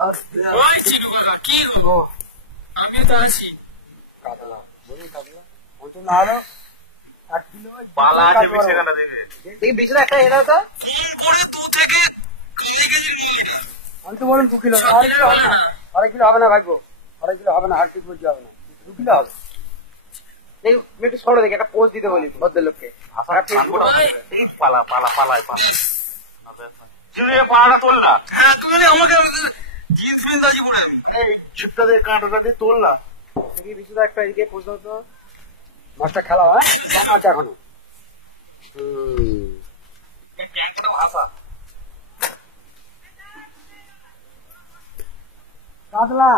ওই চিনু কাকা কি গো আমি তো আছি কাতলা বলি কাতলা অন্তত না আরো 8 কিলো পালা আছে বিছানা দেখি বিছানা একটা এনে দাও পরে 2 থেকে 2 কেজির মূল্য অন্তত বলুন 2 কিলো আড়াই কিলো হবে না ভাইপো আড়াই কিলো হবে না আর কিছু বুঝতে হবে না 2 কিলো হবে এই একটু সরো দেখি একটা পোজ দিতে বলি ভদ্রলোককে পালা জিরে পাড়াটা তোল না হ্যাঁ তুমি আমাকে জিন্স প্যান্ট দাজি পরে এই ছিপটা দিয়ে কাঁটাটা দিয়ে তোল না দেখি বিশুদা একটা এদিকে পোজ দাও তো মাছটা খেলা হয় দাম আছে এখনো ট্যাঙ্কটা ভাষা কাতলা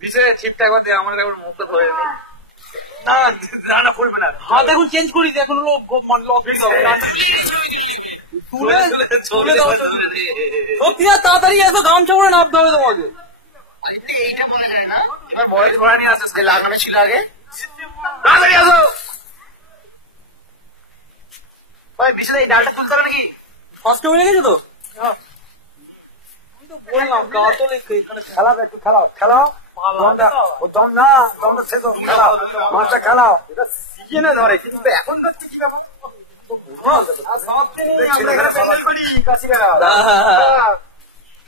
বিশে ছিপটা একবার দে আমার একবার মুখটা ধরে নি না রান্না করবে না হাত এখন চেঞ্জ করিস এখন লস তুলে দাও সত্যি না তাড়াতাড়ি এত গামছা পরে নামতে হবে তোমাকে এইটা মনে যায় না এবার বয়স ঘোড়া নিয়ে আসতে যে লাগানো ছিল আগে তাড়াতাড়ি আসো ভাই বিশাল এই ডালটা তুলতে হবে নাকি ফার্স্ট হয়ে গেছে তো আমি তো বললাম কাতল এখানে খেলাও একটু খেলাও ও দম না দমটা শেষ হোক খেলাও মাছটা খেলাও এটা সিজনে ধরে কিন্তু এখন তো কি ব্যাপার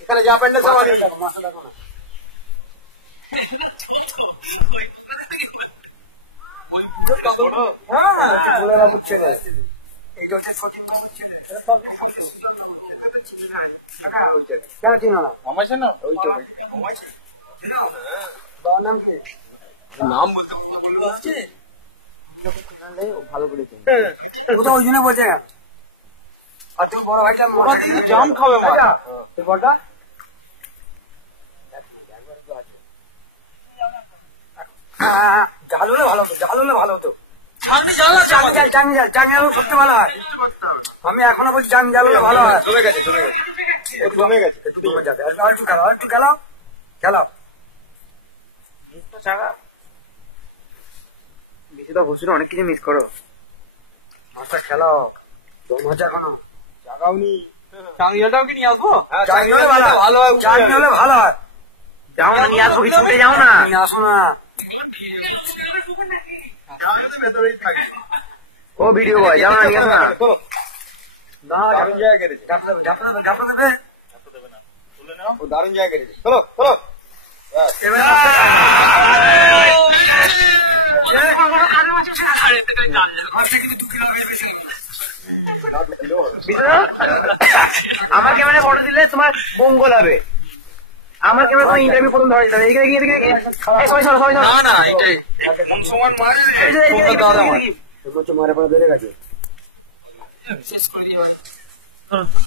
এখানে যা পারলে সব আগে দেখো মাছটা দেখো না হ্যাঁ বুঝছে না এইটা হচ্ছে সচিন বাবুর ছেলে কেন চিনো না আমার না ওই তো বাবার নাম কি নাম বলতে আছে ভালো করে ও তো ওই জন্য বলছে আর তুমি বড় ভাইটা জাম খাবে তুই বলটা জাল হলে ভালো হতো ভালো হতো জাল সত্যি ভালো হয় আমি এখনো বলছি জাল হলে ভালো হয় চলে গেছে একটু দমে যাবে একটু খেলাও চাকা বেশি তো বসে অনেক কিছু মিস করো মাছটা খেলাও দম আছে এখনো জাগাও নি চাঙ্গিয়াটাও কি নিয়ে আসবো জানি হলে ভালো হয় যাও না নিয়ে আসবো কি ছুটে যাও না নিয়ে আসো না ভেতরেই থাকে ও ভিডিও বয় যাও না নিয়ে আসো না না দারুণ জায়গা গেছে ঝাপটা দেবে ও দারুণ জায়গা গেছে চলো আমার ক্যামেরা ফটো দিলে তোমার মঙ্গল হবে আমার ক্যামেরা তোমার ইন্টারভিউ প্রথম ধরা যেতে হবে না এটাই সমান মারে পড়া বেড়ে গেছে শেষ করে দিও